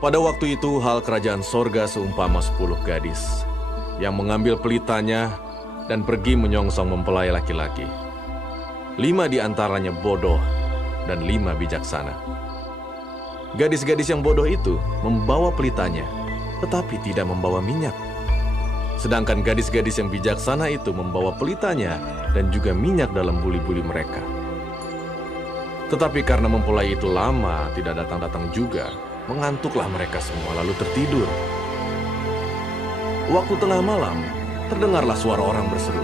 Pada waktu itu hal kerajaan sorga seumpama 10 gadis yang mengambil pelitanya dan pergi menyongsong mempelai laki-laki. 5 di antaranya bodoh dan 5 bijaksana. Gadis-gadis yang bodoh itu membawa pelitanya, tetapi tidak membawa minyak. Sedangkan gadis-gadis yang bijaksana itu membawa pelitanya dan juga minyak dalam buli-buli mereka. Tetapi karena mempelai itu lama tidak datang-datang juga, mengantuklah mereka semua lalu tertidur. Waktu tengah malam, terdengarlah suara orang berseru,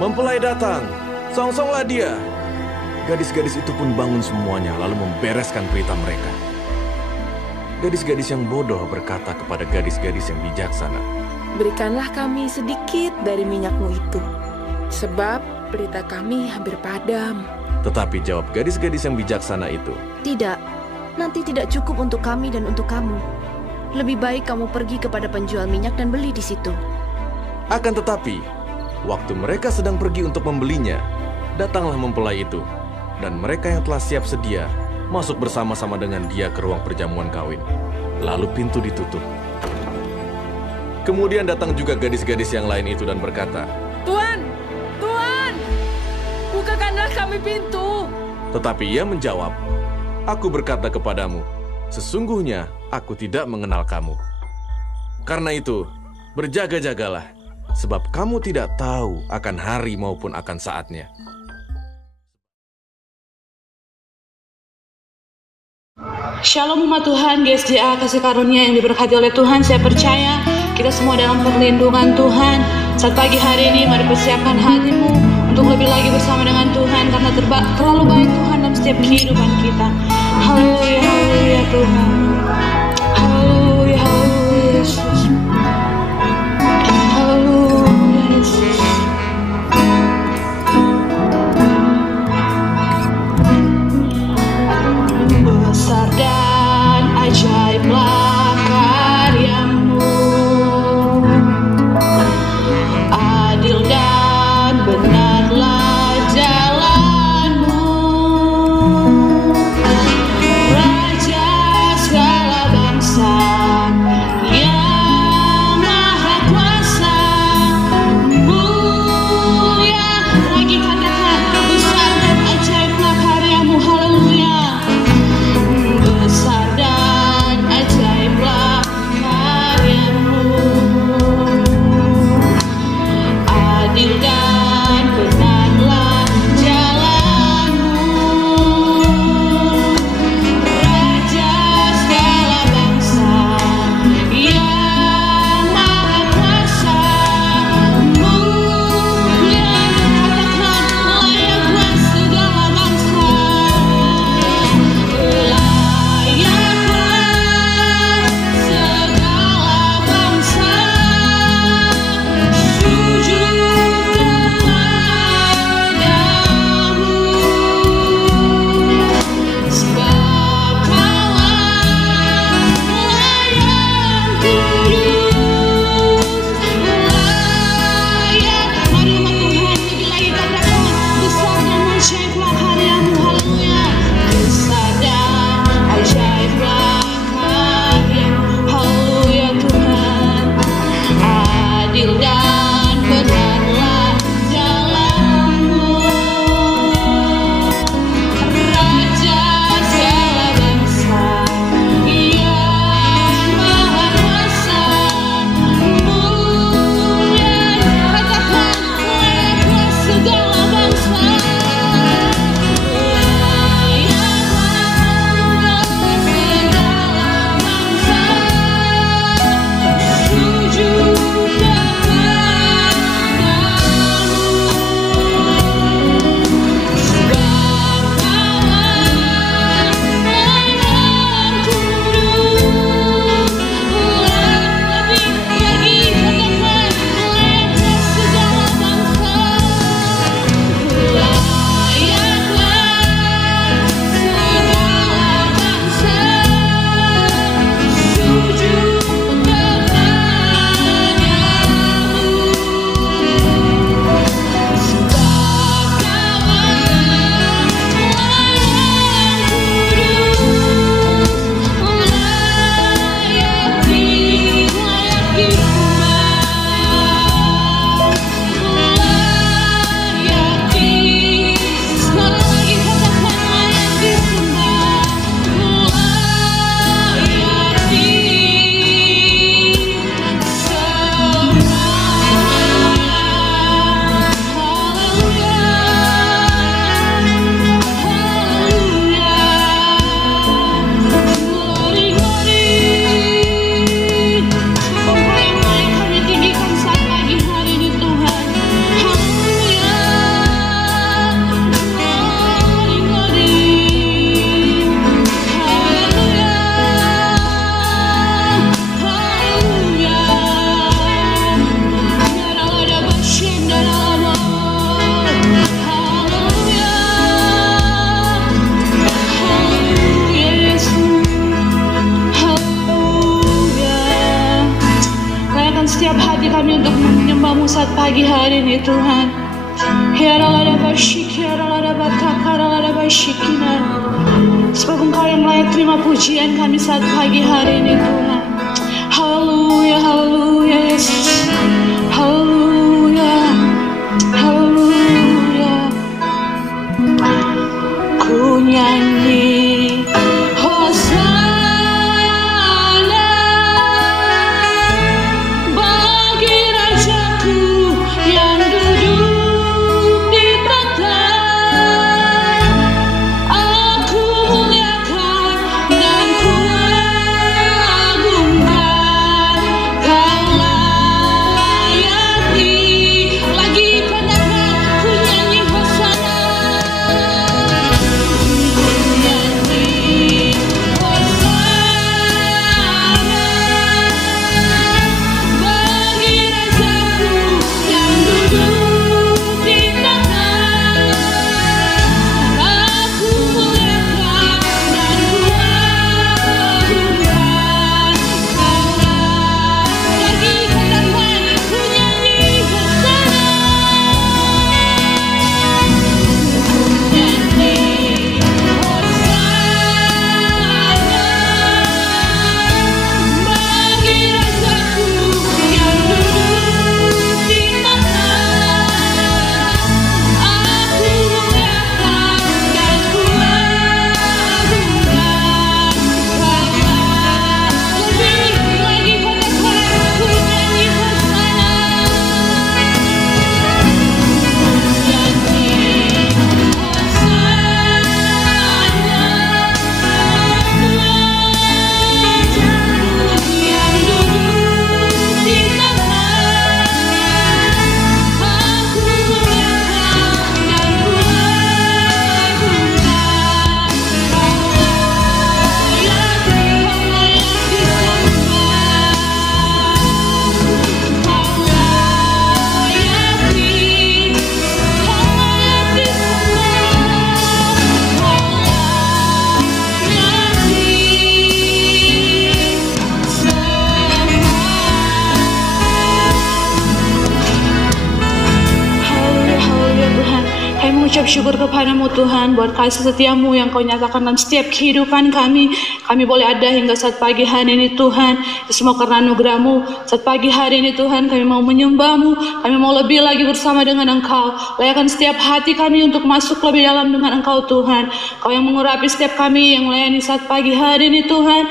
"Mempelai datang, songsonglah dia." Gadis-gadis itu pun bangun semuanya lalu membereskan pelita mereka. Gadis-gadis yang bodoh berkata kepada gadis-gadis yang bijaksana, "Berikanlah kami sedikit dari minyakmu itu, sebab pelita kami hampir padam." Tetapi jawab gadis-gadis yang bijaksana itu, "Tidak, nanti tidak cukup untuk kami dan untuk kamu. Lebih baik kamu pergi kepada penjual minyak dan beli di situ." Akan tetapi, waktu mereka sedang pergi untuk membelinya, datanglah mempelai itu, dan mereka yang telah siap sedia masuk bersama-sama dengan dia ke ruang perjamuan kawin. Lalu pintu ditutup. Kemudian datang juga gadis-gadis yang lain itu dan berkata, "Tuan, Tuan, bukakanlah kami pintu." Tetapi ia menjawab, "Aku berkata kepadamu, sesungguhnya aku tidak mengenal kamu. Karena itu, berjaga-jagalah, sebab kamu tidak tahu akan hari maupun akan saatnya." Shalom umat Tuhan, GSJA kasih karunia yang diberkati oleh Tuhan. Saya percaya kita semua dalam perlindungan Tuhan. Saat pagi hari ini, mari persiapkan hatimu untuk lebih lagi bersama dengan Tuhan, karena terlalu baik Tuhan dalam setiap kehidupan kita. Haleluya, haleluya Tuhan. Haleluya, haleluya Yesus. Haleluya Yesus. Besar dan ajaiblah karyamu, adil dan benarlah jalanmu, Raja segala bangsa yang maha kuasa, mulia. Lagi katakan, besar dan ajaiblah karyamu. Haleluya. Besar dan ajaiblah karyamu, adil dan benarlah jalanmu, Raja segala bangsa yang maha kuasa, mulia. Katakan, layaklah segala bangsa, layaklah segala bangsa sujud pagi hari ini Tuhan. Sebab Engkau yang layak terima pujian kami saat pagi hari ini Tuhan. Haleluya, haleluya Yesus. Haleluya, haleluya. Ku nyanyi Hosana bagi Rajaku yang duduk di tahta. Aku muliakan dan ku agungkan. Kau layakni. Lagi katakan, ku nyanyi Hosana. Ku nyanyi Hosana bagi Rajaku yang duduk di tahta. Aku muliakan dan ku agungkan. Kau lagi katakan, ku nyanyi Hosana. Ku nyanyi Hosana bagi Rajaku yang duduk di tahta. Aku muliakan dan ku agungkan. Kau lebih lagi katakan, ku nyanyi Hosana. Kami mengucap syukur kepadamu Tuhan buat kasih setiamu yang kau nyatakan dalam setiap kehidupan kami. Kami boleh ada hingga saat pagi hari ini Tuhan. Itu semua karena anugerah-Mu. Saat pagi hari ini Tuhan kami mau menyembah-Mu. Kami mau lebih lagi bersama dengan Engkau. Layakkan setiap hati kami untuk masuk lebih dalam dengan Engkau Tuhan. Kau yang mengurapi setiap kami yang melayani saat pagi hari ini Tuhan.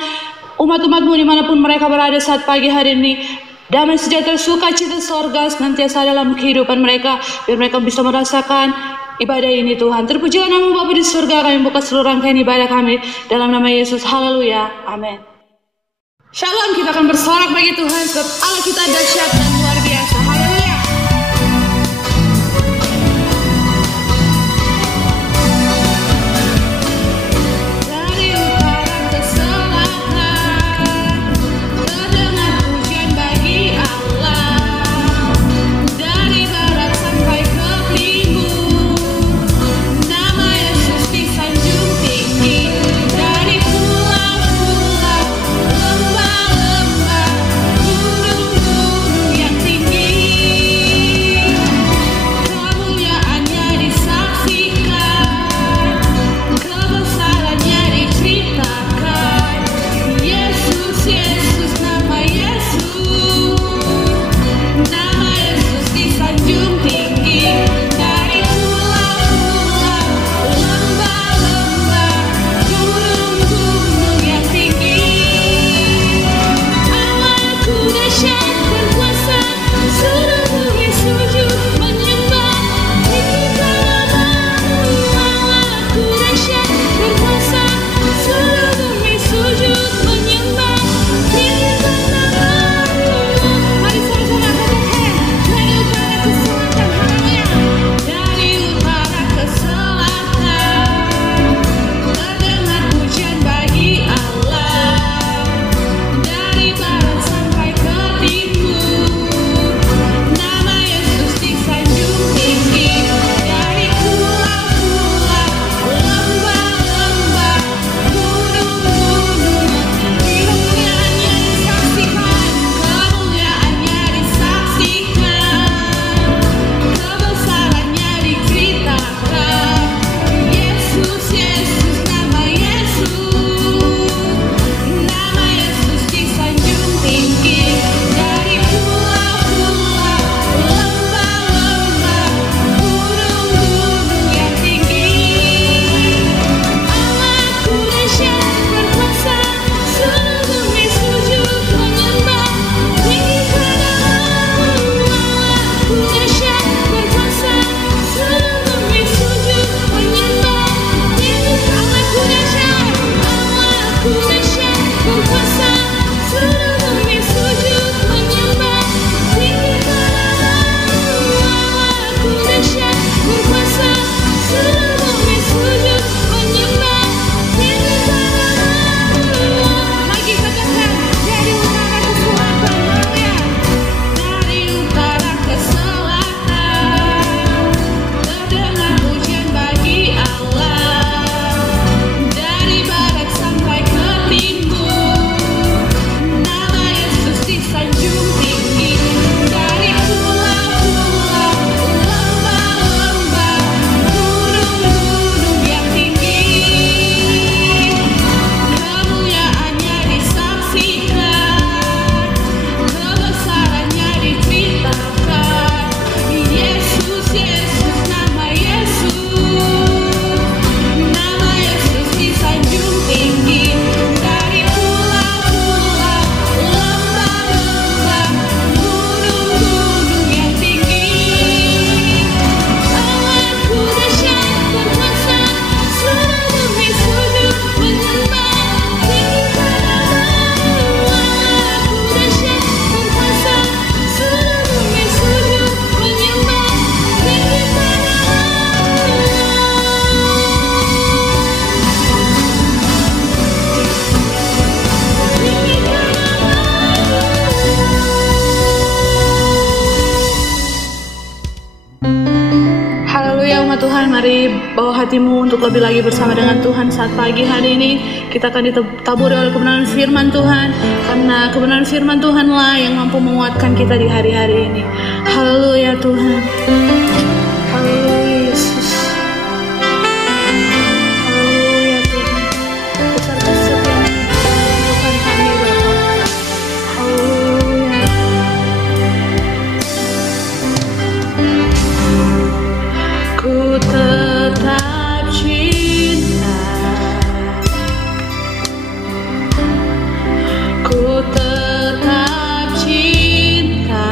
Umat-umat-Mu dimanapun mereka berada saat pagi hari ini. Damai sejahtera sukacita sorga senantiasa dalam kehidupan mereka. Biar mereka bisa merasakan ibadah ini Tuhan. Terpujilah nama Bapa di surga. Kami buka seluruh rangkaian ibadah kami dalam nama Yesus. Haleluya. Amin. Shalom, kita akan bersorak bagi Tuhan sebab Allah kita dahsyat dan luar biasa. Haleluya. Dari utara ke selatan terdengar pujian bagi Allah. Dari barat sampai ke timur nama Yesus disanjung tinggi. Dari pulau-pulau, lembah-lembah, gunung-gunung yang Haleluya umat Tuhan, mari bawa hatimu untuk lebih lagi bersama dengan Tuhan saat pagi hari ini. Kita akan ditaburi oleh kebenaran firman Tuhan, karena kebenaran firman Tuhanlah yang mampu menguatkan kita di hari-hari ini. Haleluya Tuhan. Haleluya Yesus. Haleluya Tuhan. Besar kesetiaan-Mu Tuhan kami Bapa. Haleluya. Ku tetap cinta, ku tetap cinta,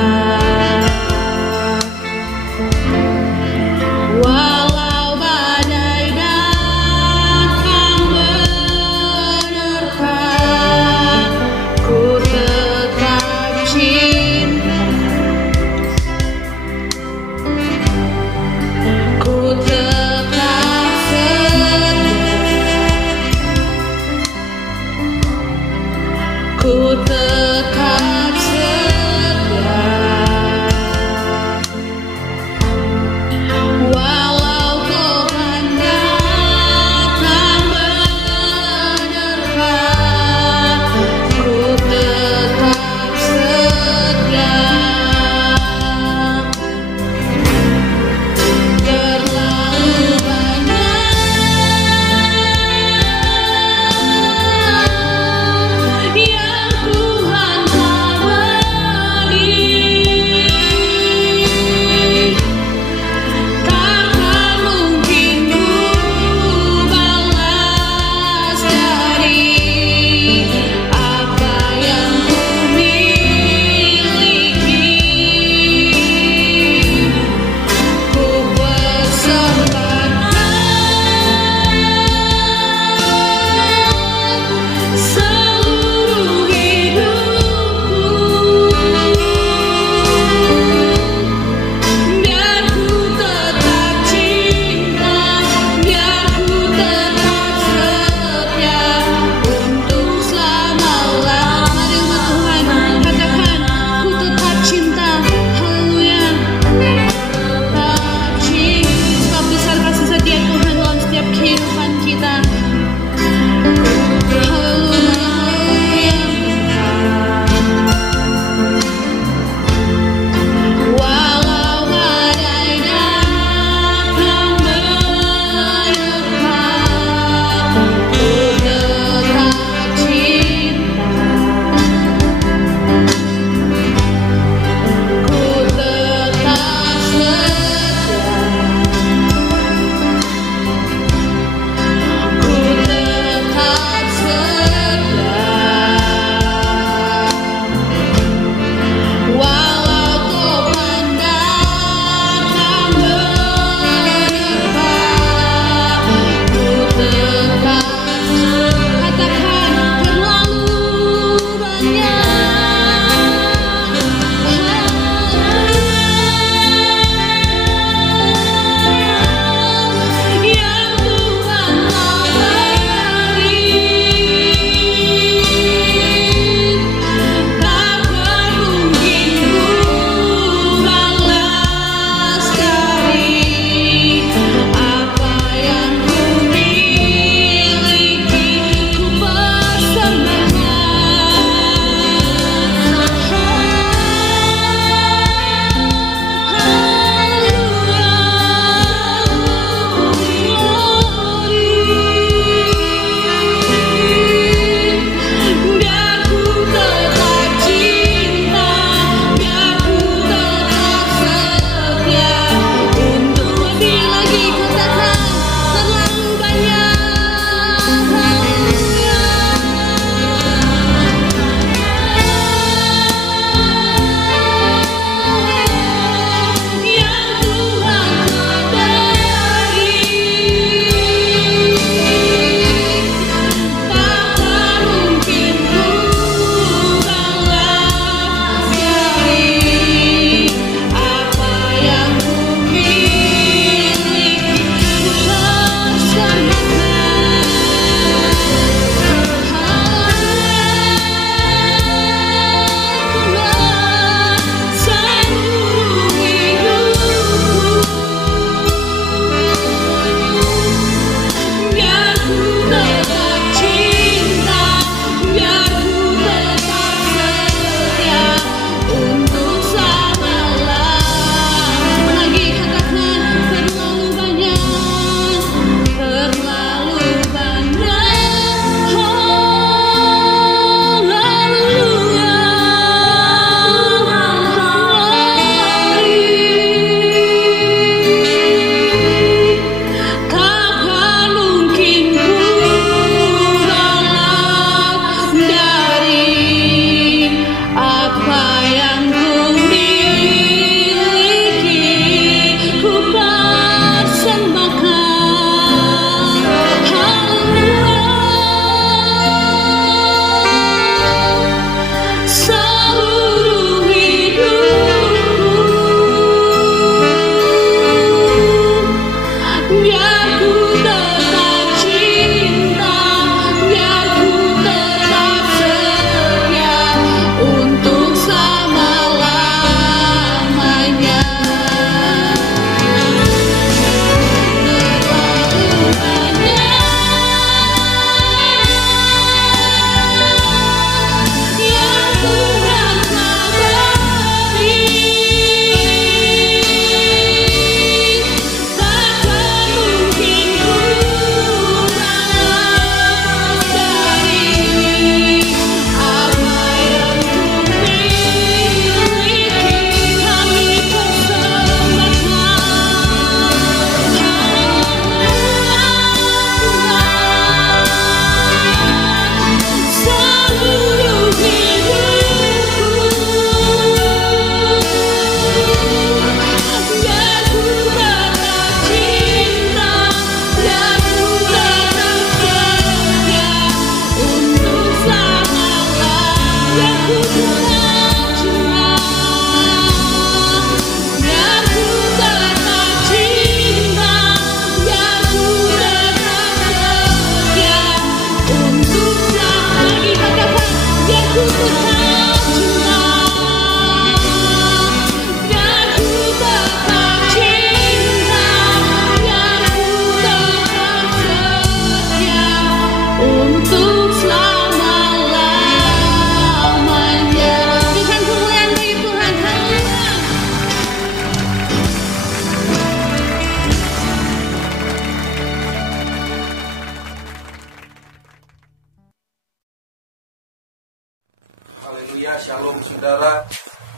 Saudara,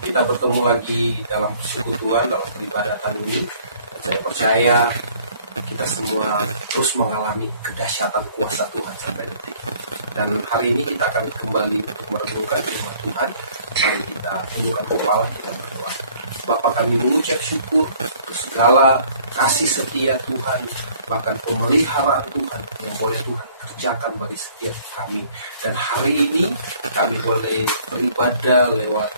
kita bertemu lagi dalam persekutuan, dalam peribadatan ini. Saya percaya kita semua terus mengalami kedahsyatan kuasa Tuhan sampai detik. Dan hari ini kita akan kembali untuk merenungkan firman Tuhan. Mari kita tundukkan kepala, kita berdoa. Bapa, kami mengucap syukur untuk segala kasih setia Tuhan, bahkan pemeliharaan Tuhan yang boleh Tuhan kerjakan bagi setiap kami. Dan hari ini kami boleh beribadah lewat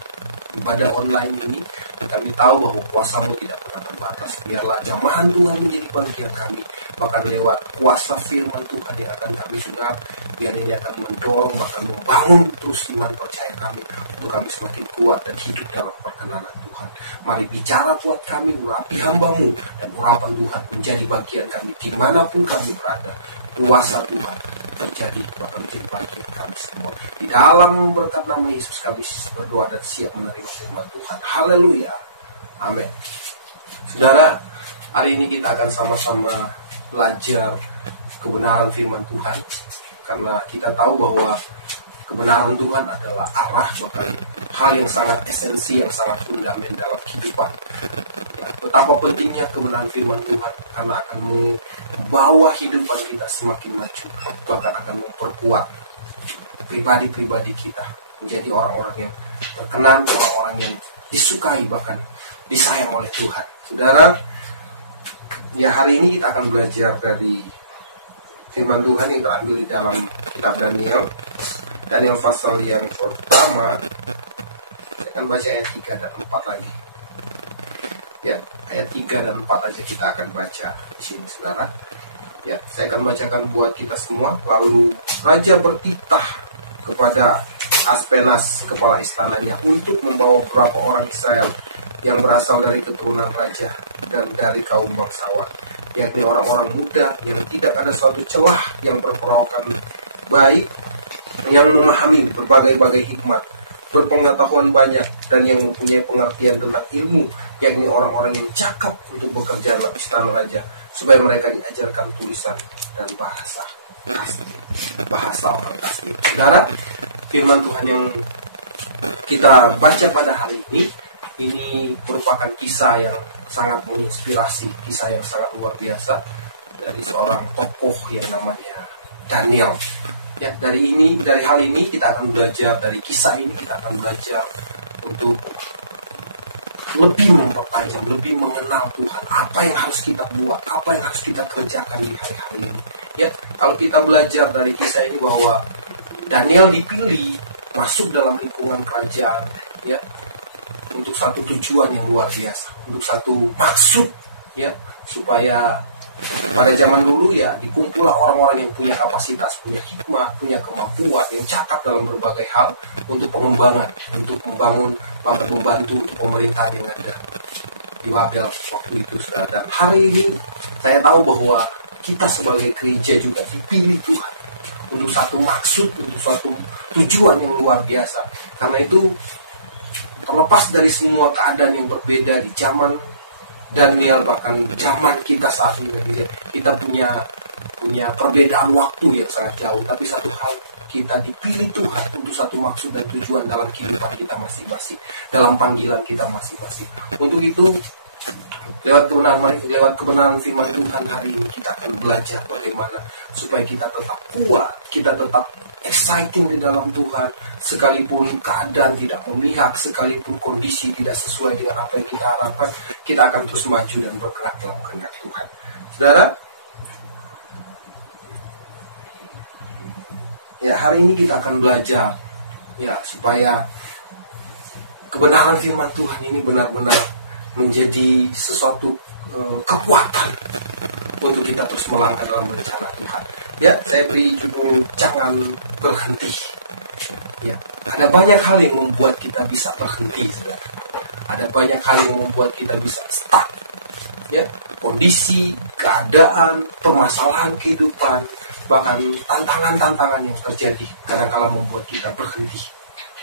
ibadah online ini. Kami tahu bahwa kuasa-Mu tidak pernah terbatas. Biarlah jamahan Tuhan menjadi bagian kami. Bahkan lewat kuasa firman Tuhan yang akan kami sunat, biar ini akan mendorong, akan membangun terus iman percaya kami, untuk kami semakin kuat dan hidup dalam perkenanan Tuhan. Mari bicara buat kami, urapi hamba-Mu, dan urapan Tuhan menjadi bagian kami dimanapun kami berada. Kuasa Tuhan terjadi, bahkan menjadi bagian kami semua. Di dalam berkat nama Yesus kami berdoa dan siap menerima firman Tuhan. Haleluya. Amin. Saudara, hari ini kita akan sama-sama belajar kebenaran firman Tuhan. Karena kita tahu bahwa kebenaran Tuhan adalah arah, bahkan hal yang sangat esensi, yang sangat fundamental dalam kehidupan. Betapa pentingnya kebenaran firman Tuhan, karena akan membawa kehidupan kita semakin maju, bahkan akan memperkuat pribadi-pribadi kita menjadi orang-orang yang terkenan, orang-orang yang disukai, bahkan disayang oleh Tuhan. Saudara, ya hari ini kita akan belajar dari firman Tuhan yang terambil di dalam kitab Daniel. Daniel pasal yang pertama, saya akan baca ayat 3 dan 4 lagi. Ya, ayat 3 dan 4 aja kita akan baca di sini, saudara. Ya, saya akan bacakan buat kita semua. Lalu raja bertitah kepada Aspenas, kepala istananya, untuk membawa beberapa orang Israel yang berasal dari keturunan raja dan dari kaum bangsawan, yakni orang-orang muda yang tidak ada suatu celah, yang berperawakan baik, yang memahami berbagai-bagai hikmat, berpengetahuan banyak, dan yang mempunyai pengertian tentang ilmu, yakni orang-orang yang cakap untuk bekerja dalam istana raja, supaya mereka diajarkan tulisan dan bahasa orang asli. Saudara, firman Tuhan yang kita baca pada hari ini merupakan kisah yang sangat menginspirasi, kisah yang sangat luar biasa dari seorang tokoh yang namanya Daniel. Ya, dari hal ini kita akan belajar, dari kisah ini kita akan belajar untuk lebih memperpanjang, lebih mengenal Tuhan. Apa yang harus kita buat, apa yang harus kita kerjakan di hari-hari ini. Ya, kalau kita belajar dari kisah ini bahwa Daniel dipilih masuk dalam lingkungan kerajaan, ya, untuk satu tujuan yang luar biasa, untuk satu maksud, ya, supaya pada zaman dulu ya dikumpullah orang-orang yang punya kapasitas, punya hikmah, punya kemampuan, yang cakap dalam berbagai hal untuk pengembangan, untuk membangun, bahkan membantu untuk pemerintahan yang ada di Babel waktu itu. Dan hari ini saya tahu bahwa kita sebagai gereja juga dipilih Tuhan untuk satu maksud, untuk suatu tujuan yang luar biasa. Karena itu, terlepas dari semua keadaan yang berbeda di zaman Daniel, bahkan zaman kita saat ini, kita punya perbedaan waktu yang sangat jauh. Tapi satu hal, kita dipilih Tuhan untuk satu maksud dan tujuan dalam kehidupan kita masing-masing, dalam panggilan kita masing-masing. Untuk itu, lewat kebenaran firman Tuhan hari ini kita akan belajar bagaimana supaya kita tetap kuat, kita tetap exciting di dalam Tuhan, sekalipun keadaan tidak memihak, sekalipun kondisi tidak sesuai dengan apa yang kita harapkan, kita akan terus maju dan bergerak dalam kehendak Tuhan. Saudara, ya hari ini kita akan belajar, ya, supaya kebenaran firman Tuhan ini benar-benar menjadi sesuatu kekuatan untuk kita terus melangkah dalam rencana Tuhan. Ya, saya beri judul jangan berhenti. Ya, ada banyak hal yang membuat kita bisa berhenti, saudara. Ada banyak hal yang membuat kita bisa stuck. Ya, kondisi, keadaan, permasalahan kehidupan, bahkan tantangan-tantangan yang terjadi kadang-kala membuat kita berhenti.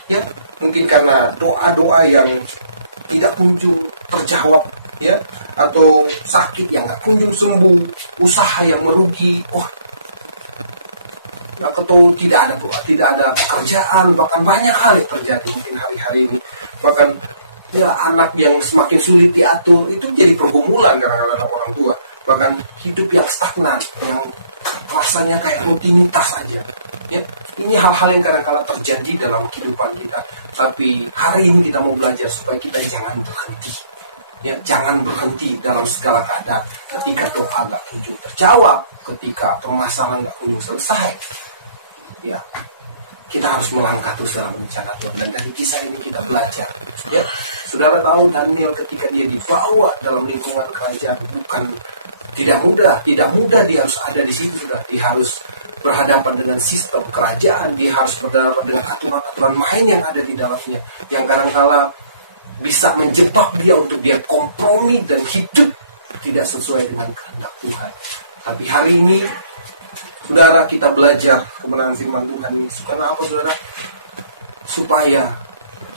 Ya, mungkin karena doa-doa yang tidak kunjung terjawab, ya, atau sakit yang nggak kunjung sembuh, usaha yang merugi. atau tidak ada pekerjaan, bahkan banyak hal yang terjadi mungkin hari-hari ini. Bahkan ya, anak yang semakin sulit diatur itu jadi pergumulan kadang-kadang orang tua. Bahkan hidup yang stagnan, yang rasanya kayak rutinitas saja. Ya, ini hal-hal yang kadang-kadang terjadi dalam kehidupan kita. Tapi hari ini kita mau belajar supaya kita jangan berhenti. Ya, jangan berhenti dalam segala keadaan. Ketika doa nggak kunjung terjawab, ketika permasalahan nggak kunjung selesai, ya kita harus melangkah terus dalam rencana Tuhan. Dan dari kisah ini kita belajar. Ya, saudara tahu Daniel ketika dia dibawa dalam lingkungan kerajaan bukan tidak mudah dia harus ada di situ sudah. Dia harus berhadapan dengan sistem kerajaan, dia harus berhadapan dengan aturan-aturan main yang ada di dalamnya, yang kadang-kala bisa menjebak dia untuk dia kompromi dan hidup tidak sesuai dengan kehendak Tuhan. Tapi hari ini, saudara, kita belajar kebenaran firman Tuhan ini. Karena apa, saudara? Supaya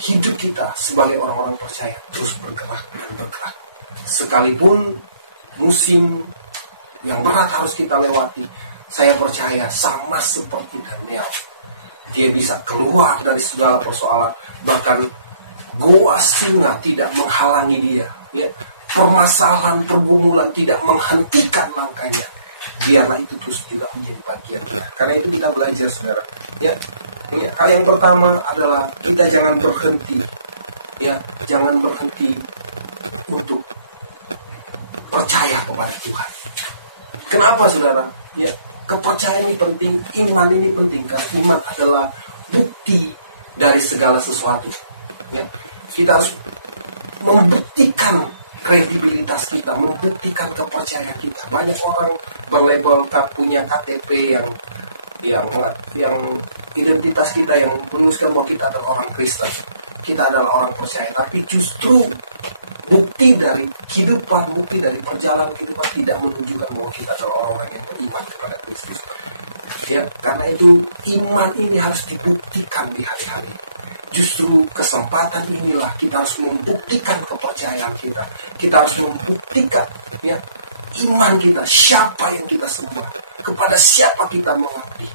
hidup kita sebagai orang-orang percaya terus bergerak dan bergerak. Sekalipun musim yang berat harus kita lewati, saya percaya sama seperti Daniel, dia bisa keluar dari segala persoalan. Bahkan goa singa tidak menghalangi dia. Ya. Permasalahan, pergumulan tidak menghentikan langkahnya. Biarlah itu terus juga menjadi bagian dia. Karena itu kita belajar, saudara. Ya. Hal yang pertama adalah kita jangan berhenti. Ya, jangan berhenti untuk percaya kepada Tuhan. Kenapa, saudara? Ya, kepercayaan ini penting, iman ini penting. Karena iman adalah bukti dari segala sesuatu. Ya. Kita harus membuktikan kredibilitas kita, membuktikan kepercayaan kita. Banyak orang berlabel punya KTP yang identitas kita yang menuliskan bahwa kita adalah orang Kristen, kita adalah orang percaya. Tapi justru bukti dari kehidupan, bukti dari perjalanan kehidupan tidak menunjukkan bahwa kita adalah orang-orang yang beriman kepada Kristus. Ya, karena itu iman ini harus dibuktikan di hari-hari. Justru kesempatan inilah kita harus membuktikan kepercayaan kita. Kita harus membuktikan ya, iman kita, siapa yang kita sembah, kepada siapa kita mengabdi,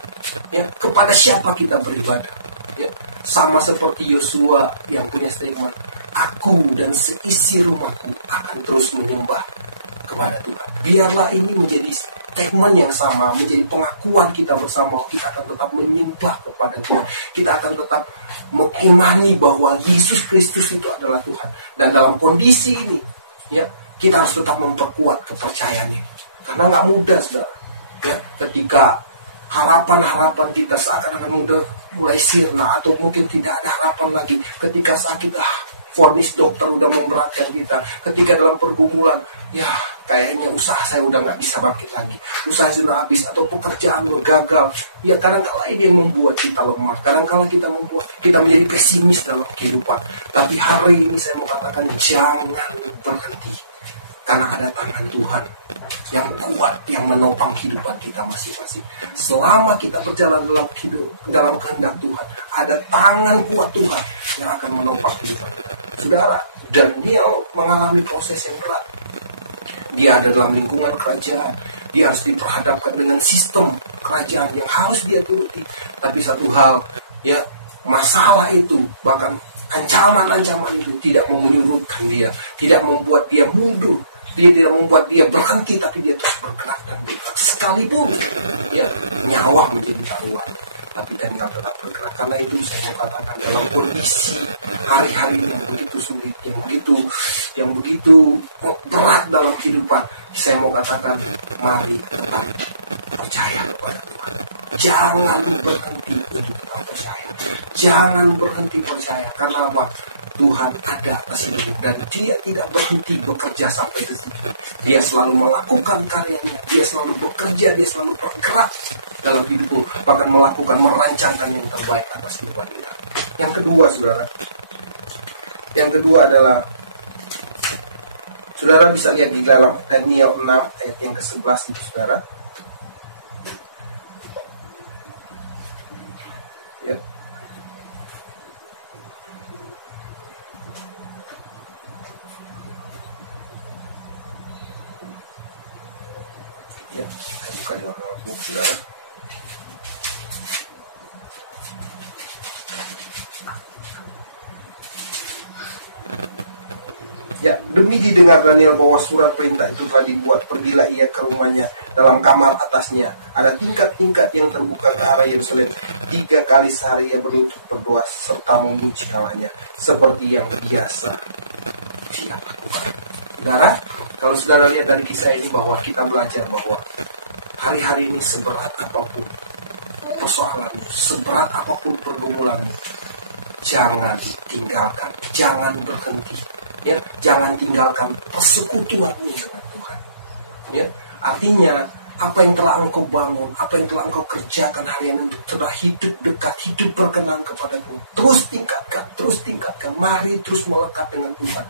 ya, kepada siapa kita beribadah. Ya. Sama seperti Yosua yang punya statement, aku dan seisi rumahku akan terus menyembah kepada Tuhan. Biarlah ini menjadi statement yang sama, menjadi pengakuan kita bersama. Kita akan tetap menyembah kepada Tuhan. Kita akan tetap mengimani bahwa Yesus Kristus itu adalah Tuhan. Dan dalam kondisi ini, ya, kita harus tetap memperkuat kepercayaan ini. Karena nggak mudah, saudara. Ya, ketika harapan-harapan kita seakan-akan mudah mulai sirna atau mungkin tidak ada harapan lagi. Ketika sakit, vonis dokter udah memberatkan kita. Ketika dalam pergumulan, ya kayaknya usaha saya udah nggak bisa bangkit lagi. Usaha sudah habis atau pekerjaan udah gagal. Ya kadang-kala ini yang membuat kita lemah. Kadang-kala kita membuat kita menjadi pesimis dalam kehidupan. Tapi hari ini saya mau katakan jangan berhenti. Karena ada tangan Tuhan yang kuat yang menopang kehidupan kita masing-masing. Selama kita berjalan dalam kehendak Tuhan, ada tangan kuat Tuhan yang akan menopang kehidupan kita. Saudara, Daniel mengalami proses yang berat. Dia ada dalam lingkungan kerajaan. Dia harus diperhadapkan dengan sistem kerajaan yang harus dia turuti. Tapi satu hal, ya, masalah itu, bahkan ancaman-ancaman itu tidak mau menyurutkan dia, tidak membuat dia mundur. Dia tidak membuat dia berhenti, tapi dia terus bergerak dan bergerak. Sekalipun ya, nyawa menjadi taruhan, tapi Daniel tetap bergerak. Karena itu saya mau katakan dalam kondisi hari-hari ini yang begitu sulit, yang begitu berat dalam kehidupan, saya mau katakan mari tetap percaya kepada Tuhan. Jangan berhenti untuk tetap percaya. Jangan berhenti percaya. Karena apa? Tuhan ada atas hidupmu dan dia tidak berhenti bekerja sampai detik. Dia selalu melakukan karyanya, dia selalu bekerja, dia selalu bergerak dalam hidupmu, bahkan merancangkan yang terbaik atas kehidupan kita. Yang kedua, saudara, yang kedua adalah saudara bisa lihat di dalam Daniel 6 ayat yang ke-11 itu, saudara. Ya. Ya, buka dalam buku, saudara. Ya, demi didengar Daniel bahwa surat perintah itu telah dibuat, pergilah ia ke rumahnya dalam kamar atasnya. Ada tingkat-tingkat yang terbuka ke arah Yerusalem. 3 kali sehari ia berlutut berdoa serta memuji namanya seperti yang biasa dia lakukan. Saudara, kalau saudara lihat dari kisah ini bahwa kita belajar bahwa hari-hari ini seberat apapun persoalan, seberat apapun pergumulan, jangan tinggalkan, jangan berhenti. Ya, jangan tinggalkan persekutuanmu dengan Tuhan. Ya, artinya apa yang telah engkau bangun, apa yang telah engkau kerjakan hari ini untuk telah hidup dekat, hidup berkenan kepada Tuhan. Terus tingkatkan. Mari terus melekat dengan Tuhan.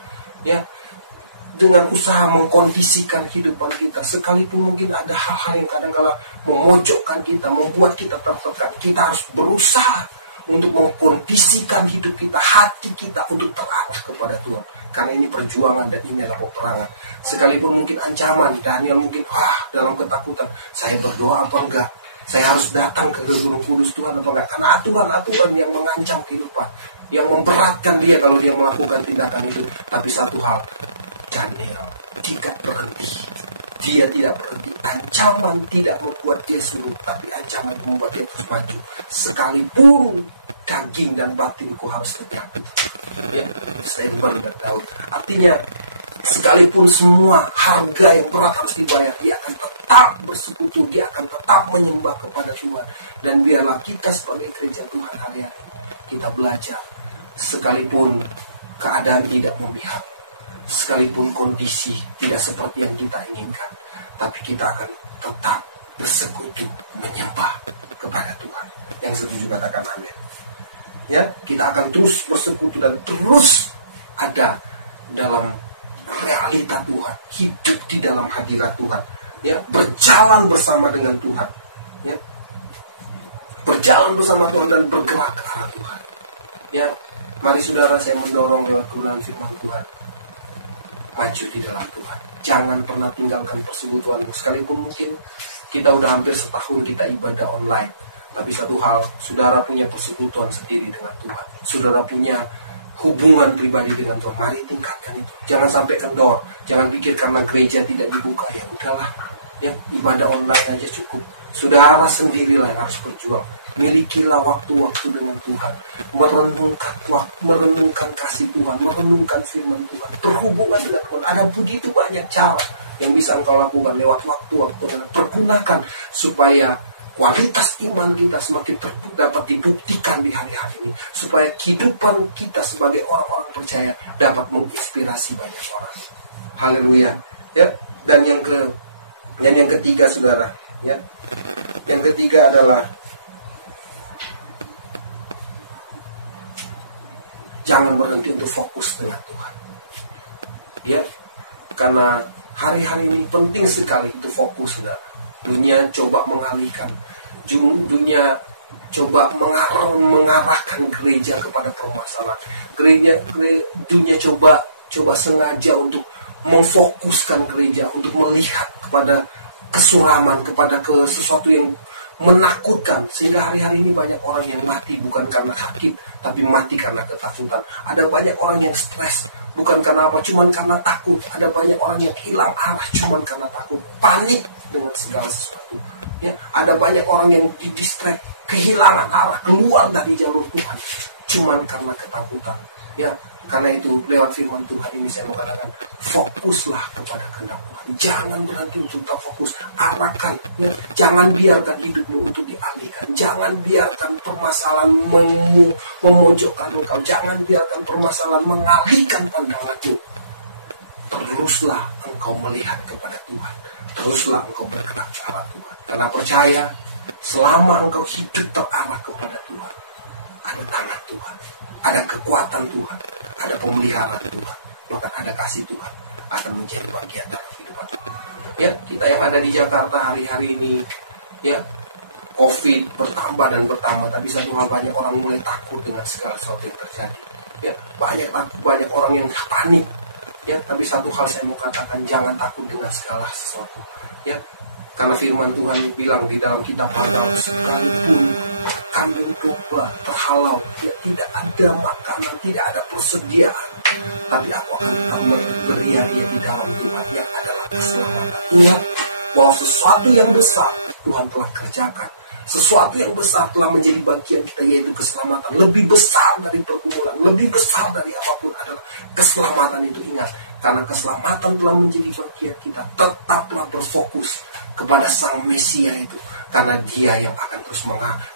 Ya, dengan usaha mengkondisikan kehidupan kita, sekalipun mungkin ada hal-hal yang kadang-kala memojokkan kita, membuat kita tertekan, kita harus berusaha untuk mengkondisikan hidup kita, hati kita untuk terarah kepada Tuhan. Karena ini perjuangan dan inilah peperangan. Sekalipun mungkin ancaman, Daniel mungkin dalam ketakutan, saya berdoa apa enggak? Saya harus datang ke Gunung Kudus Tuhan apa enggak? Karena aturan-aturan yang mengancam kehidupan, yang memberatkan dia kalau dia melakukan tindakan itu. Tapi satu hal, Daniel tidak berhenti. Dia tidak berhenti. Ancaman tidak membuat dia surut, tapi ancaman membuat dia terus maju. Sekalipun daging dan batinku harus lenyap. Ya, Stephen dan Daud. Artinya, sekalipun semua harga yang berat harus dibayar, dia akan tetap bersekutu, dia akan tetap menyembah kepada Tuhan. Dan biarlah kita sebagai gereja Tuhan hari-hari kita belajar, sekalipun keadaan tidak memihak, sekalipun kondisi tidak seperti yang kita inginkan, tapi kita akan tetap bersekutu menyembah kepada Tuhan. Yang setuju katakan amin. Ya, kita akan terus bersekutu dan terus ada dalam realita Tuhan, hidup di dalam hadirat Tuhan, ya, berjalan bersama dengan Tuhan, ya, berjalan bersama Tuhan dan bergerak ke arah Tuhan. Ya, mari saudara, saya mendorong lewat Tuhan firman Tuhan, maju di dalam Tuhan. Jangan pernah tinggalkan persekutuanmu, sekalipun mungkin kita udah hampir setahun kita ibadah online. Tapi satu hal, saudara punya persekutuan sendiri dengan Tuhan. Saudara punya hubungan pribadi dengan Tuhan. Mari tingkatkan itu. Jangan sampai kendor. Jangan pikir karena gereja tidak dibuka, ya udahlah, ya, ibadah online aja cukup. Saudara sendirilah yang harus berjuang. Milikilah waktu-waktu dengan Tuhan. Merenungkan kasih Tuhan. Merenungkan firman Tuhan. Berhubungan dengan Tuhan. Ada begitu banyak cara yang bisa engkau lakukan lewat waktu-waktu. Pergunakan supaya kualitas iman kita semakin dapat dibuktikan di hari-hari ini. Supaya kehidupan kita sebagai orang-orang percaya dapat menginspirasi banyak orang. Haleluya. Ya. Dan yang ketiga, saudara, ya. Yang ketiga adalah jangan berhenti untuk fokus dengan Tuhan. Ya. Karena hari-hari ini penting sekali itu fokus, saudara. Dunia coba mengalihkan. Dunia coba mengarahkan gereja kepada permasalahan. Dunia coba sengaja untuk memfokuskan gereja, untuk melihat kepada kesuraman, kepada sesuatu yang menakutkan. Sehingga hari-hari ini banyak orang yang mati bukan karena sakit, tapi mati karena ketakutan. Ada banyak orang yang stres, bukan karena apa, cuman karena takut. Ada banyak orang yang hilang arah cuman karena takut, panik dengan segala sesuatu. Ya, ada banyak orang yang didistract, kehilangan arah, keluar dari jalur Tuhan, cuman karena ketakutan. Ya, karena itu lewat firman Tuhan ini saya mau katakan, fokuslah kepada kehendak Tuhan. Jangan berhenti untuk fokus, arahkan. Ya, jangan biarkan hidupmu untuk dialihkan. Jangan biarkan permasalahan memojokkan engkau. Jangan biarkan permasalahan mengalihkan pandanganmu. Teruslah engkau melihat kepada Tuhan. Teruslah engkau bergerak ke arah Tuhan. Karena percaya, selama engkau hidup terarah kepada Tuhan, ada tangan Tuhan, ada kekuatan Tuhan, ada pemeliharaan Tuhan, bahkan ada kasih Tuhan akan menjadi bagian dalam kehidupan kita. Ya, kita yang ada di Jakarta hari-hari ini, ya, COVID bertambah dan bertambah, tapi satu hal, banyak orang mulai takut dengan segala sesuatu yang terjadi. Ya, banyak orang yang panik. Ya, tapi satu hal saya mau katakan, jangan takut dengan segala sesuatu. Ya, karena firman Tuhan bilang di dalam kitab Agam, sekalipun kambing domba terhalau, ya, tidak ada makanan, tidak ada persediaan, tapi aku akan tetap beria-ria di dalam Tuhan yang adalah keselamatan. Ingat bahwa sesuatu yang besar Tuhan telah kerjakan. Sesuatu yang besar telah menjadi bagian kita, yaitu keselamatan. Lebih besar dari pergumulan, lebih besar dari apapun adalah keselamatan itu. Ingat, karena keselamatan telah menjadi bagian kita, tetaplah berfokus kepada Sang Mesia itu. Karena Dia yang akan terus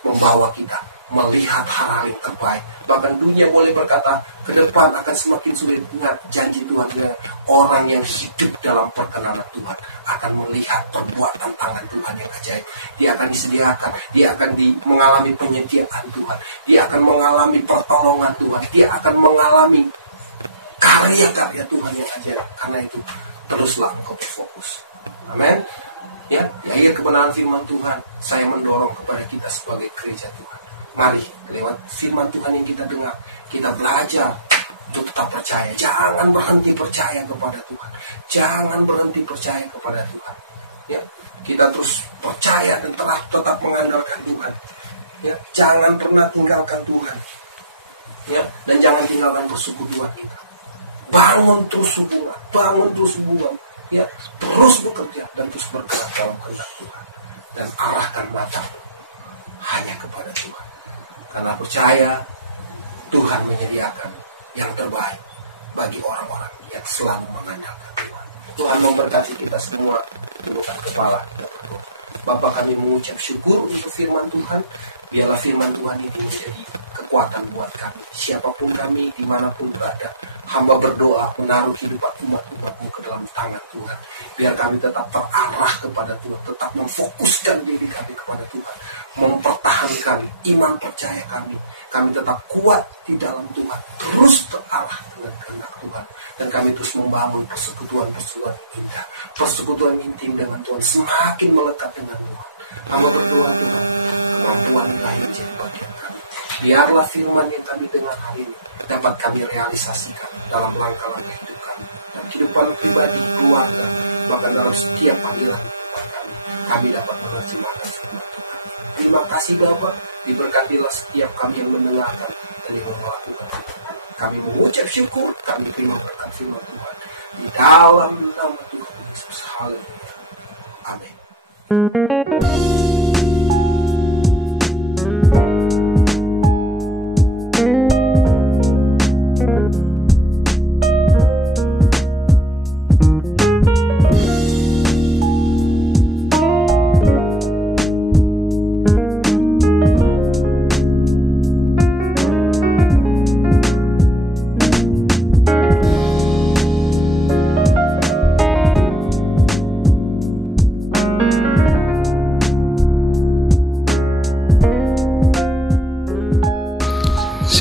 membawa kita melihat hal-hal yang terbaik. Bahkan dunia boleh berkata, ke depan akan semakin sulit. Ingat, janji Tuhan, orang yang hidup dalam perkenanan Tuhan akan melihat perbuatan tangan Tuhan yang ajaib. Dia akan disediakan, dia akan mengalami penyediaan Tuhan, dia akan mengalami pertolongan Tuhan, dia akan mengalami karya-karya Tuhan yang ajaib. Karena itu, teruslah engkau berfokus. Amin. Ya, di akhir kebenaran firman Tuhan, saya mendorong kepada kita sebagai gereja Tuhan. Mari, lewat firman Tuhan yang kita dengar, kita belajar untuk tetap percaya. Jangan berhenti percaya kepada Tuhan. Jangan berhenti percaya kepada Tuhan. Ya, kita terus percaya dan tetap mengandalkan Tuhan. Ya, jangan pernah tinggalkan Tuhan. Ya, dan jangan tinggalkan persekutuan kita. Bangun terus hubungan, ya, terus bekerja dan terus bergerak dalam kehendak Tuhan. Dan arahkan matamu hanya kepada Tuhan. Karena percaya Tuhan menyediakan yang terbaik bagi orang-orang yang selalu mengandalkan Tuhan. Tuhan memberkati kita semua. Tundukkan kepala dan berdoa. Bapa, kami mengucap syukur untuk firman Tuhan. Biarlah firman Tuhan ini menjadi kekuatan buat kami. Siapapun kami, dimanapun berada, hamba berdoa menaruh kehidupan umat-umat-Mu ke dalam tangan Tuhan. Biar kami tetap terarah kepada Tuhan, tetap memfokuskan diri kami kepada Tuhan, mempertahankan iman percaya kami. Kami tetap kuat di dalam Tuhan, terus terarah dengan kehendak Tuhan. Dan kami terus membangun persekutuan-persekutuan indah, persekutuan intim dengan Tuhan, semakin melekat dengan Tuhan. Hamba berdoa Tuhan, kemampuan lahir jadi bagian kami. Biarlah firman yang kami dengar hari ini dapat kami realisasikan dalam langkah-langkah hidup kami, dalam kehidupan pribadi, keluarga, bahkan dalam setiap panggilan kehidupan kami. Kami dapat menerjemahkan firman Tuhan. Terima kasih Bapa, diberkatilah setiap kami yang mendengarkan dan yang melakukan itu. Kami mengucap syukur, kami terima berkat firman Tuhan di dalam nama Tuhan Yesus. Haleluya. Amin.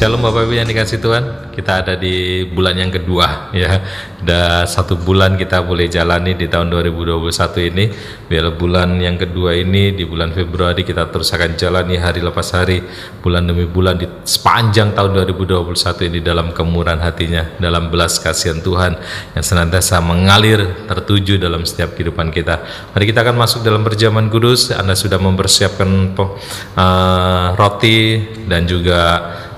Shalom Bapak Ibu yang dikasih Tuhan, kita ada di bulan yang kedua ya. Udah 1 bulan kita boleh jalani di tahun 2021 ini. Biar bulan yang kedua ini di bulan Februari kita terus akan jalani hari lepas hari, bulan demi bulan di sepanjang tahun 2021 ini dalam kemurahan hatinya, dalam belas kasihan Tuhan yang senantiasa mengalir tertuju dalam setiap kehidupan kita. Mari kita akan masuk dalam perjamuan kudus. Anda sudah mempersiapkan roti dan juga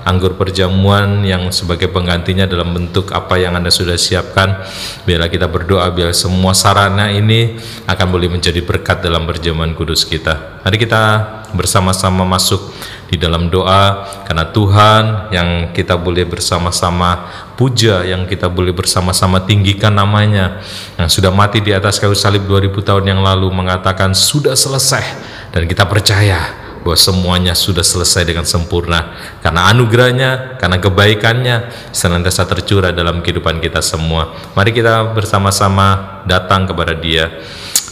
anggur perjamuan yang sebagai penggantinya dalam bentuk apa yang Anda sudah siapkan. Biarlah kita berdoa biar semua sarana ini akan boleh menjadi berkat dalam perjamuan kudus kita. Mari kita bersama-sama masuk di dalam doa, karena Tuhan yang kita boleh bersama-sama puja, yang kita boleh bersama-sama tinggikan namanya, yang sudah mati di atas kayu salib 2000 tahun yang lalu, mengatakan sudah selesai. Dan kita percaya bahwa semuanya sudah selesai dengan sempurna karena anugerahnya, karena kebaikannya senantiasa tercurah dalam kehidupan kita semua. Mari kita bersama-sama datang kepada Dia.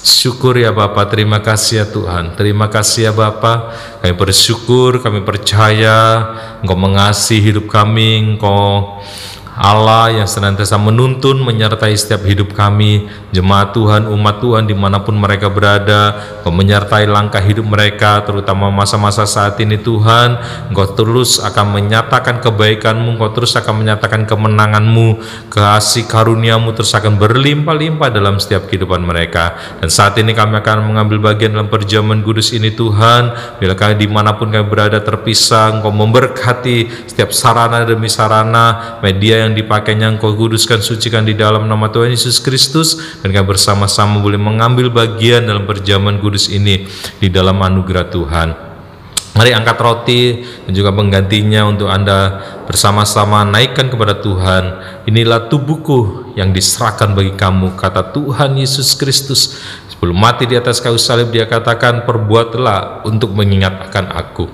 Syukur ya Bapa, terima kasih ya Tuhan, terima kasih ya Bapa. Kami bersyukur, kami percaya Engkau mengasihi hidup kami, Engkau Allah yang senantiasa menuntun, menyertai setiap hidup kami, jemaat Tuhan, umat Tuhan dimanapun mereka berada. Engkau menyertai langkah hidup mereka, terutama masa-masa saat ini Tuhan. Engkau terus akan menyatakan kebaikan-Mu, Engkau terus akan menyatakan kemenangan-Mu, kasih karunia-Mu terus akan berlimpah-limpah dalam setiap kehidupan mereka. Dan saat ini kami akan mengambil bagian dalam perjamuan kudus ini Tuhan. Bila kami dimanapun kami berada terpisah, Engkau memberkati setiap sarana demi sarana, media yang dipakainya Engkau kuduskan, sucikan di dalam nama Tuhan Yesus Kristus, dan kami bersama-sama boleh mengambil bagian dalam perjamuan kudus ini di dalam anugerah Tuhan. Mari angkat roti dan juga penggantinya untuk Anda bersama-sama naikkan kepada Tuhan. Inilah tubuhku yang diserahkan bagi kamu, kata Tuhan Yesus Kristus. Sebelum mati di atas kayu salib Dia katakan, perbuatlah untuk mengingatkan aku.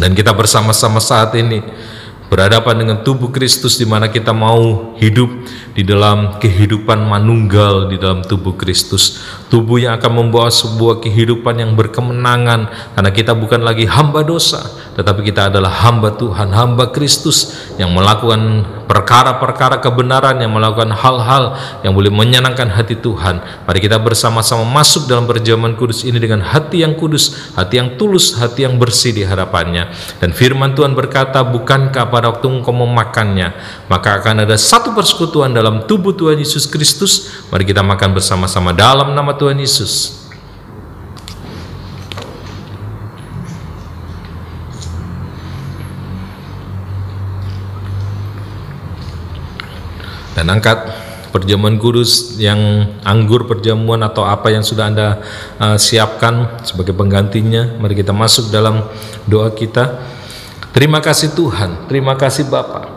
Dan kita bersama-sama saat ini berhadapan dengan tubuh Kristus, di mana kita mau hidup di dalam kehidupan manunggal di dalam tubuh Kristus, tubuh yang akan membawa sebuah kehidupan yang berkemenangan, karena kita bukan lagi hamba dosa, tetapi kita adalah hamba Tuhan, hamba Kristus yang melakukan perkara-perkara kebenaran, yang melakukan hal-hal yang boleh menyenangkan hati Tuhan. Mari kita bersama-sama masuk dalam perjamuan kudus ini dengan hati yang kudus, hati yang tulus, hati yang bersih di hadapannya. Dan firman Tuhan berkata, bukankah pada waktu engkau memakannya, maka akan ada satu persekutuan dalam tubuh Tuhan Yesus Kristus. Mari kita makan bersama-sama dalam nama Tuhan Yesus. Dan angkat perjamuan kudus, yang anggur perjamuan atau apa yang sudah Anda siapkan sebagai penggantinya. Mari kita masuk dalam doa kita. Terima kasih Tuhan, terima kasih Bapa,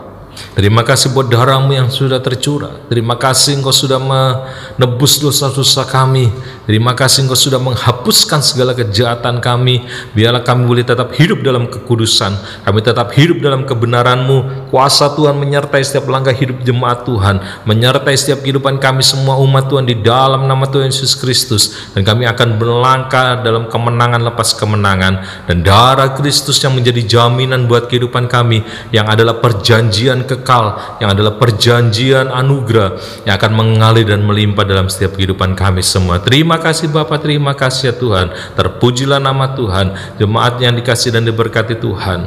terima kasih buat darah-Mu yang sudah tercurah. Terima kasih Engkau sudah menebus dosa-dosa kami. Terima kasih Engkau sudah menghapuskan segala kejahatan kami. Biarlah kami boleh tetap hidup dalam kekudusan, kami tetap hidup dalam kebenaran-Mu. Kuasa Tuhan menyertai setiap langkah hidup jemaat Tuhan, menyertai setiap kehidupan kami semua umat Tuhan di dalam nama Tuhan Yesus Kristus. Dan kami akan berlangkah dalam kemenangan lepas kemenangan. Dan darah Kristus yang menjadi jaminan buat kehidupan kami, yang adalah perjanjian kekal, yang adalah perjanjian anugerah yang akan mengalir dan melimpah dalam setiap kehidupan kami semua. Terima kasih Bapa, terima kasih ya Tuhan. Terpujilah nama Tuhan. Jemaat yang dikasih dan diberkati Tuhan,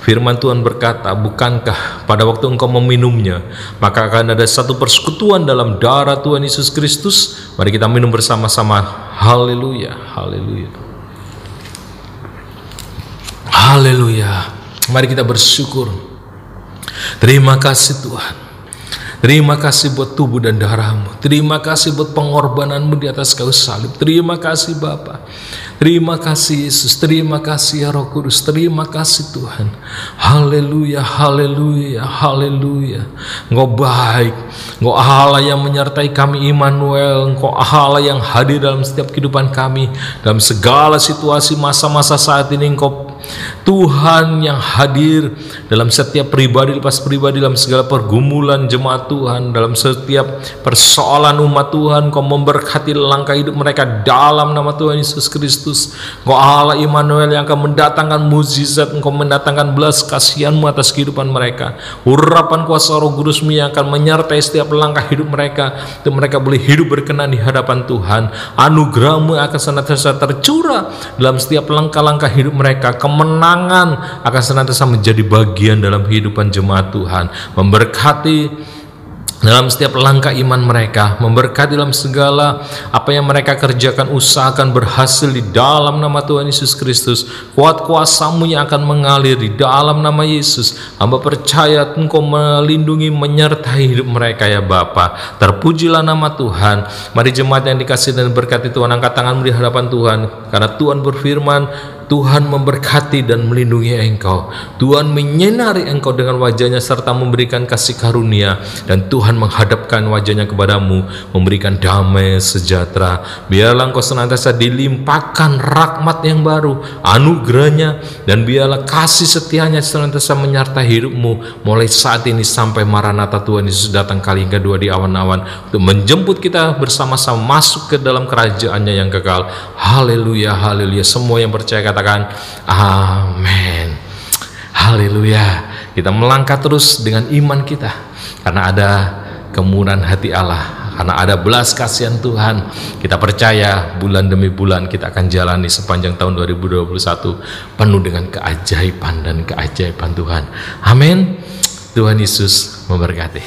firman Tuhan berkata, bukankah pada waktu engkau meminumnya, maka akan ada satu persekutuan dalam darah Tuhan Yesus Kristus. Mari kita minum bersama-sama. Haleluya, haleluya, haleluya. Mari kita bersyukur. Terima kasih Tuhan. Terima kasih buat tubuh dan darah-Mu. Terima kasih buat pengorbanan-Mu di atas kayu salib. Terima kasih Bapa. Terima kasih Yesus. Terima kasih ya Roh Kudus. Terima kasih Tuhan. Haleluya, haleluya, haleluya. Engkau baik. Engkau Allah yang menyertai kami, Immanuel. Engkau Allah yang hadir dalam setiap kehidupan kami. Dalam segala situasi masa-masa saat ini, Engkau Tuhan yang hadir dalam setiap pribadi lepas pribadi, dalam segala pergumulan jemaat Tuhan, dalam setiap persoalan umat Tuhan. Kau memberkati langkah hidup mereka dalam nama Tuhan Yesus Kristus. Kau Allah Immanuel yang akan mendatangkan mukjizat, Engkau mendatangkan belas kasihan-Mu atas kehidupan mereka. Urapan kuasa Roh Kudus-Mu yang akan menyertai setiap langkah hidup mereka, dan mereka boleh hidup berkenan di hadapan Tuhan. Anugerah-Mu akan senantiasa tercurah dalam setiap langkah-langkah hidup mereka. Kemenangan akan senantiasa menjadi bagian dalam kehidupan jemaat Tuhan. Memberkati dalam setiap langkah iman mereka, memberkati dalam segala apa yang mereka kerjakan, usahakan berhasil di dalam nama Tuhan Yesus Kristus. Kuat kuasa-Mu yang akan mengalir di dalam nama Yesus. Hamba percaya Engkau melindungi, menyertai hidup mereka ya Bapa. Terpujilah nama Tuhan. Mari jemaat yang dikasihi dan berkati Tuhan, angkat tanganmu di hadapan Tuhan, karena Tuhan berfirman, Tuhan memberkati dan melindungi engkau. Tuhan menyinari engkau dengan wajahnya serta memberikan kasih karunia, dan Tuhan menghadapkan wajahnya kepadamu, memberikan damai sejahtera. Biarlah engkau senantiasa dilimpahkan rahmat yang baru, anugerahnya, dan biarlah kasih setianya senantiasa menyertai hidupmu mulai saat ini sampai Maranatha Tuhan Yesus datang kali yang kedua di awan-awan untuk menjemput kita bersama-sama masuk ke dalam kerajaannya yang kekal. Haleluya, haleluya. Semua yang percaya katakan amin. Haleluya. Kita melangkah terus dengan iman kita. karena ada kemurahan hati Allah, karena ada belas kasihan Tuhan. Kita percaya bulan demi bulan kita akan jalani sepanjang tahun 2021 penuh dengan keajaiban dan keajaiban Tuhan. Amin. Tuhan Yesus memberkati.